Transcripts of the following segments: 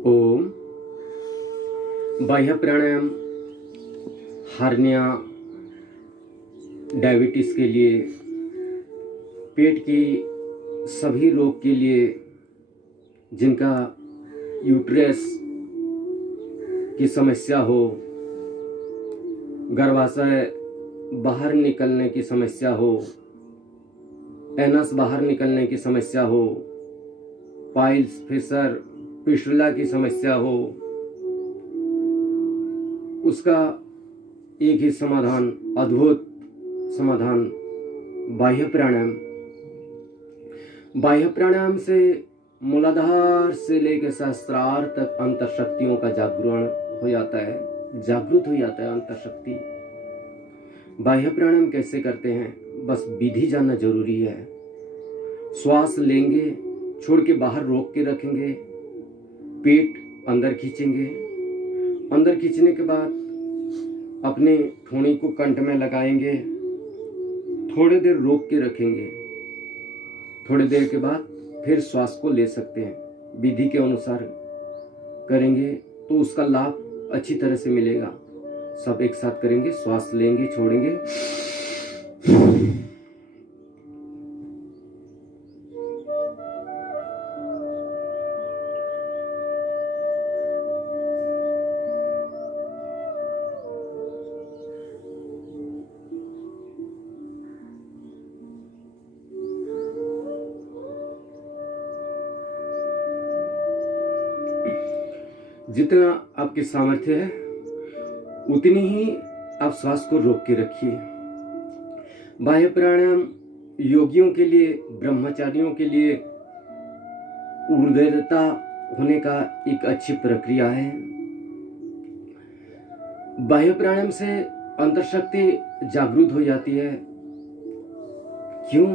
ओम। बाह्य प्राणायाम hernia, diabetes के लिए, पेट की सभी रोग के लिए, जिनका यूट्रस की समस्या हो, गर्भाशय बाहर निकलने की समस्या हो, एनस बाहर निकलने की समस्या हो, पाइल्स, फिशर, फिस्टुला की समस्या हो, उसका एक ही समाधान, अद्भुत समाधान, बाह्य प्राणायाम। बाह्य प्राणायाम से मूलाधार से लेकर सहस्त्रार तक अंतर शक्तियों का जागरण हो जाता है, जागृत हो जाता है अंतर शक्ति। बाह्य प्राणायाम कैसे करते हैं, बस विधि जानना जरूरी है। श्वास लेंगे, छोड़ के बाहर रोक के रखेंगे, पेट अंदर खींचेंगे, अंदर खींचने के बाद अपने ठोड़ी को कंठ में लगाएंगे, थोड़ी देर रोक के रखेंगे, थोड़ी देर के बाद फिर श्वास को ले सकते हैं। विधि के अनुसार करेंगे तो उसका लाभ अच्छी तरह से मिलेगा। सब एक साथ करेंगे, श्वास लेंगे, छोड़ेंगे, जितना आपकी सामर्थ्य है उतनी ही आप श्वास को रोक के रखिए। बाह्य प्राणायाम योगियों के लिए, ब्रह्मचारियों के लिए ऊर्ध्वता होने का एक अच्छी प्रक्रिया है। बाह्य प्राणायाम से अंतर शक्ति जागृत हो जाती है। क्यों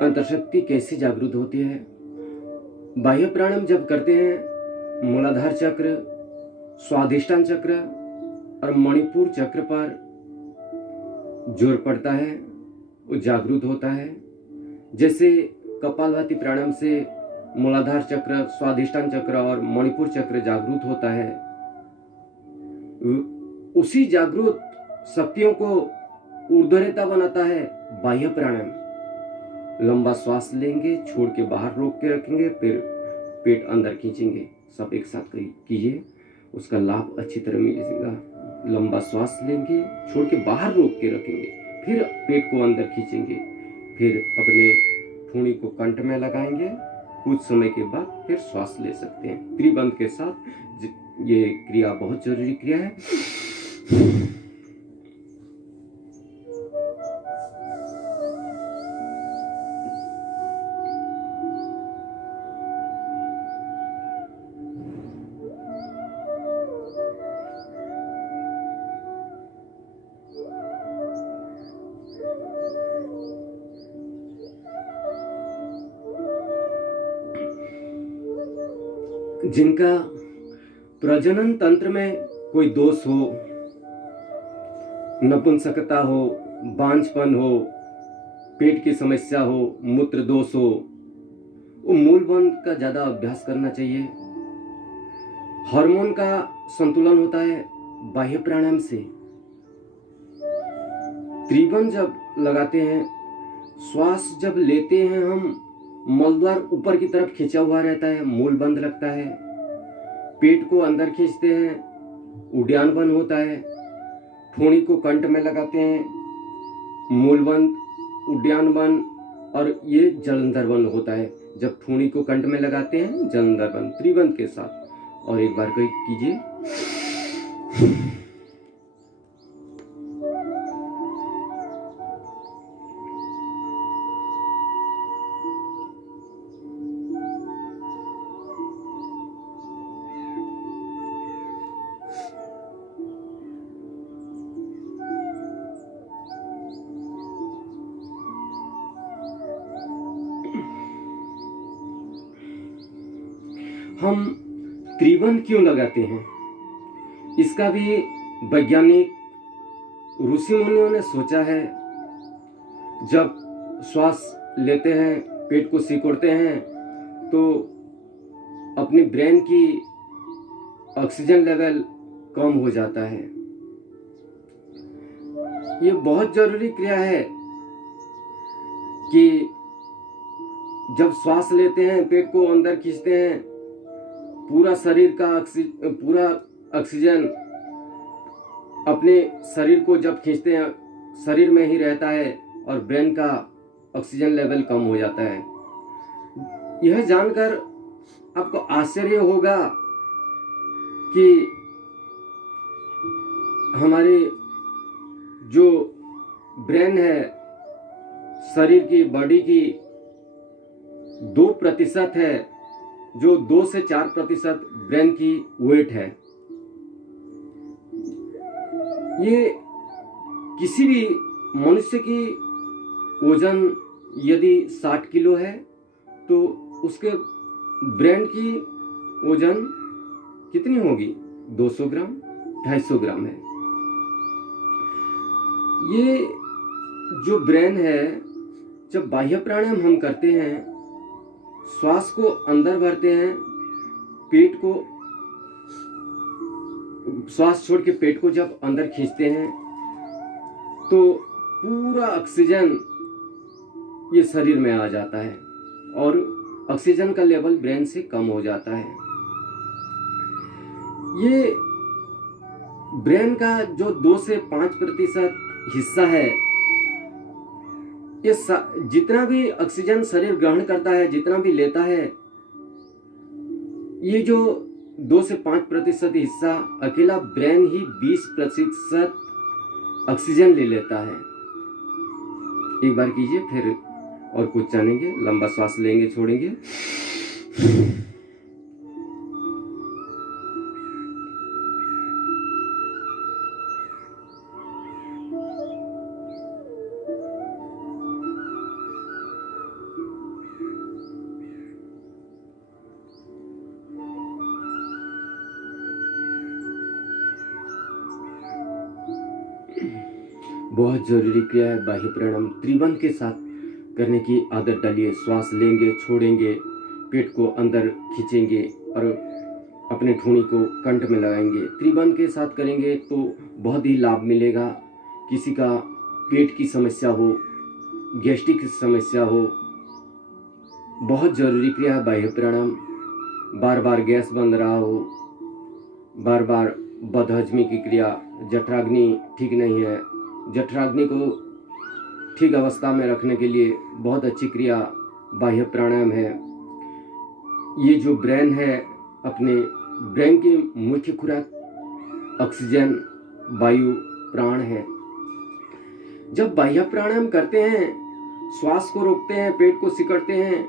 अंतर शक्ति कैसे जागृत होती है? बाह्य प्राणायाम जब करते हैं, मूलाधार चक्र, स्वादिष्टान चक्र और मणिपुर चक्र पर जोर पड़ता है, वो जागृत होता है। जैसे कपालभाति प्राणायाम से मूलाधार चक्र, स्वादिष्टान चक्र और मणिपुर चक्र जागृत होता है, उसी जागृत शक्तियों को ऊर्ध्वरेता बनाता है बाह्य प्राणायाम। लंबा श्वास लेंगे, छोड़ के बाहर रोक के रखेंगे, फिर पेट अंदर खींचेंगे। सब एक साथ कीजिए, उसका लाभ अच्छी तरह मिलेगा। लंबा श्वास लेंगे, छोड़ के बाहर रोक के रखेंगे, फिर पेट को अंदर खींचेंगे, फिर अपने ठोड़ी को कंठ में लगाएंगे। कुछ समय के बाद फिर श्वास ले सकते हैं। त्रिबंध के साथ ये क्रिया बहुत जरूरी क्रिया है। जिनका प्रजनन तंत्र में कोई दोष हो, नपुंसकता हो, बांझपन हो, पेट की समस्या हो, मूत्र दोष हो, वो मूल बंध का ज्यादा अभ्यास करना चाहिए। हार्मोन का संतुलन होता है बाह्य प्राणायाम से। त्रिबंध जब लगाते हैं, श्वास जब लेते हैं हम, मलद्वार ऊपर की तरफ खींचा हुआ रहता है, मूल बंध लगता है। पेट को अंदर खींचते हैं, उड्डान बंद होता है। ठोड़ी को कंठ में लगाते हैं, मूल बंद, उड्डान बंद और ये जलंधर बंद होता है। जब ठोड़ी को कंठ में लगाते हैं, जलंधर बंद, त्रिबंध के साथ। और एक बार कीजिए। हम त्रिबंध क्यों लगाते हैं, इसका भी वैज्ञानिक ऋषि मुनियों ने सोचा है। जब श्वास लेते हैं, पेट को सिकोड़ते हैं, तो अपने ब्रेन की ऑक्सीजन लेवल कम हो जाता है। ये बहुत जरूरी क्रिया है कि जब श्वास लेते हैं, पेट को अंदर खींचते हैं, पूरा शरीर का पूरा ऑक्सीजन अपने शरीर को जब खींचते हैं, शरीर में ही रहता है और ब्रेन का ऑक्सीजन लेवल कम हो जाता है। यह जानकर आपको आश्चर्य होगा कि हमारे जो ब्रेन है, शरीर की बॉडी की 2% है, जो 2 से 4% ब्रेन की वेट है। ये किसी भी मनुष्य की वजन यदि 60 किलो है तो उसके ब्रेन की वजन कितनी होगी? 200 ग्राम, 250 ग्राम है। ये जो ब्रेन है, जब बाह्य प्राणायाम हम करते हैं, श्वास को अंदर भरते हैं, पेट को श्वास छोड़ के पेट को जब अंदर खींचते हैं तो पूरा ऑक्सीजन ये शरीर में आ जाता है और ऑक्सीजन का लेवल ब्रेन से कम हो जाता है। ये ब्रेन का जो 2 से 5% हिस्सा है, ये जितना भी ऑक्सीजन शरीर ग्रहण करता है, जितना भी लेता है, ये जो 2 से 5% हिस्सा अकेला ब्रेन ही 20% ऑक्सीजन ले लेता है। एक बार कीजिए, फिर और कुछ जानेंगे। लंबा श्वास लेंगे, छोड़ेंगे। बहुत जरूरी क्रिया है बाह्य प्राणायाम। त्रिबंध के साथ करने की आदत डालिए। श्वास लेंगे, छोड़ेंगे, पेट को अंदर खींचेंगे और अपने ठोड़ी को कंठ में लगाएंगे। त्रिबंध के साथ करेंगे तो बहुत ही लाभ मिलेगा। किसी का पेट की समस्या हो, गैस्ट्रिक की समस्या हो, बहुत जरूरी क्रिया है बाह्य प्राणायाम। बार बार गैस बन रहा हो, बार बार बदहजमी की क्रिया, जठराग्नि ठीक नहीं है, जठराग्नि को ठीक अवस्था में रखने के लिए बहुत अच्छी क्रिया बाह्य प्राणायाम है। ये जो ब्रेन है, अपने ब्रेन की मुख्य खुराक ऑक्सीजन, वायु, प्राण है। जब बाह्य प्राणायाम करते हैं, श्वास को रोकते हैं, पेट को सिकड़ते हैं,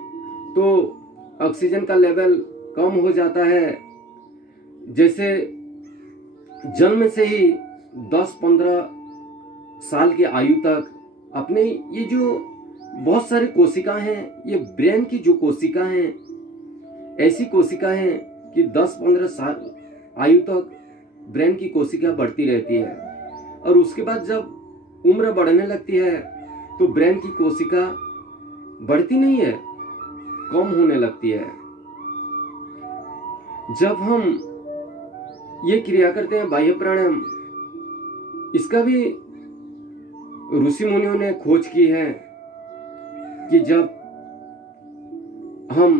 तो ऑक्सीजन का लेवल कम हो जाता है। जैसे जन्म से ही 10-15 साल की आयु तक अपने ये जो बहुत सारी कोशिकाएं हैं, ये ब्रेन की जो कोशिकाएं हैं, ऐसी कोशिकाएं हैं कि 10-15 साल आयु तक ब्रेन की कोशिका बढ़ती रहती है और उसके बाद जब उम्र बढ़ने लगती है तो ब्रेन की कोशिका बढ़ती नहीं है, कम होने लगती है। जब हम ये क्रिया करते हैं बाह्य प्राणायाम, इसका भी ऋषि मुनियों ने खोज की है कि जब हम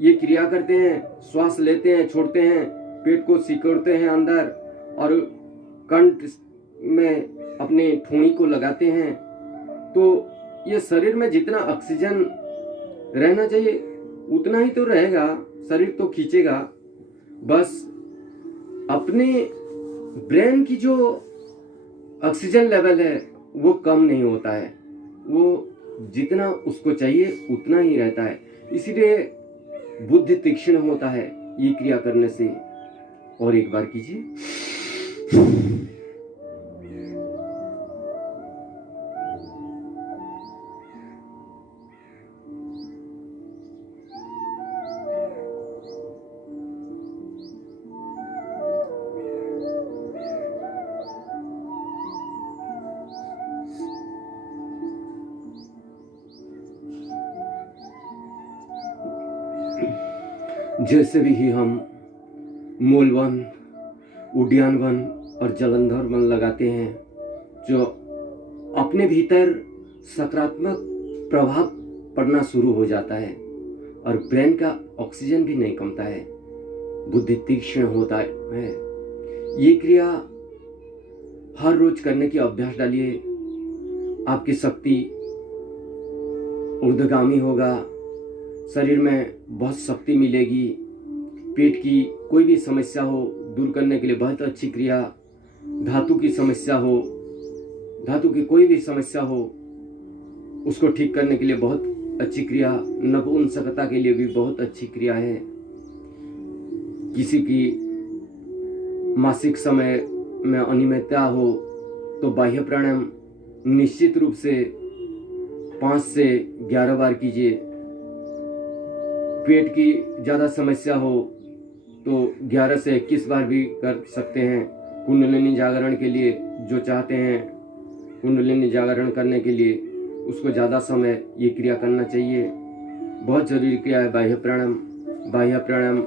ये क्रिया करते हैं, श्वास लेते हैं, छोड़ते हैं, पेट को सिकोड़ते हैं अंदर और कंठ में अपने ठोड़ी को लगाते हैं, तो ये शरीर में जितना ऑक्सीजन रहना चाहिए उतना ही तो रहेगा, शरीर तो खींचेगा। बस अपने ब्रेन की जो ऑक्सीजन लेवल है वो कम नहीं होता है, वो जितना उसको चाहिए उतना ही रहता है। इसीलिए बुद्धि तीक्ष्ण होता है ये क्रिया करने से। और एक बार कीजिए। जैसे भी हम मूल वन, उद्यान वन और जलंधर वन लगाते हैं, जो अपने भीतर सकारात्मक प्रभाव पड़ना शुरू हो जाता है और ब्रेन का ऑक्सीजन भी नहीं कमता है, बुद्धि तीक्ष्ण होता है। ये क्रिया हर रोज करने की अभ्यास डालिए, आपकी शक्ति ऊर्ध्वगामी होगा, शरीर में बहुत शक्ति मिलेगी। पेट की कोई भी समस्या हो दूर करने के लिए बहुत अच्छी क्रिया, धातु की समस्या हो, धातु की कोई भी समस्या हो उसको ठीक करने के लिए बहुत अच्छी क्रिया, नपुंसकता के लिए भी बहुत अच्छी क्रिया है। किसी की मासिक समय में अनियमितता हो तो बाह्य प्राणायाम निश्चित रूप से 5 से 11 बार कीजिए। पेट की ज़्यादा समस्या हो तो 11 से 21 बार भी कर सकते हैं। कुंडलिनी जागरण के लिए जो चाहते हैं कुंडलिनी जागरण करने के लिए उसको ज़्यादा समय ये क्रिया करना चाहिए। बहुत ज़रूरी क्रिया है बाह्य प्राणायाम। बाह्य प्राणायाम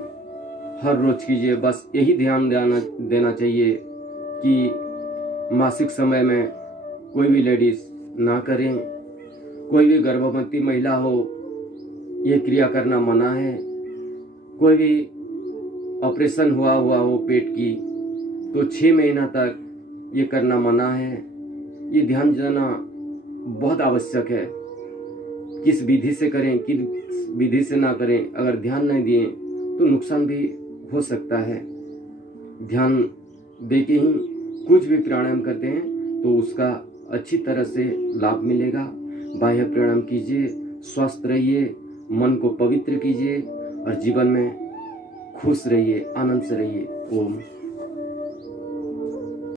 हर रोज कीजिए। बस यही ध्यान देना चाहिए कि मासिक समय में कोई भी लेडीज़ ना करें, कोई भी गर्भवती महिला हो ये क्रिया करना मना है। कोई भी ऑपरेशन हुआ हो पेट की तो 6 महीना तक ये करना मना है। ये ध्यान देना बहुत आवश्यक है। किस विधि से करें, किस विधि से ना करें, अगर ध्यान नहीं दिए तो नुकसान भी हो सकता है। ध्यान दे के ही कुछ भी प्राणायाम करते हैं तो उसका अच्छी तरह से लाभ मिलेगा। बाह्य प्राणायाम कीजिए, स्वस्थ रहिए, मन को पवित्र कीजिए और जीवन में खुश रहिए, आनंद से रहिए। ओम।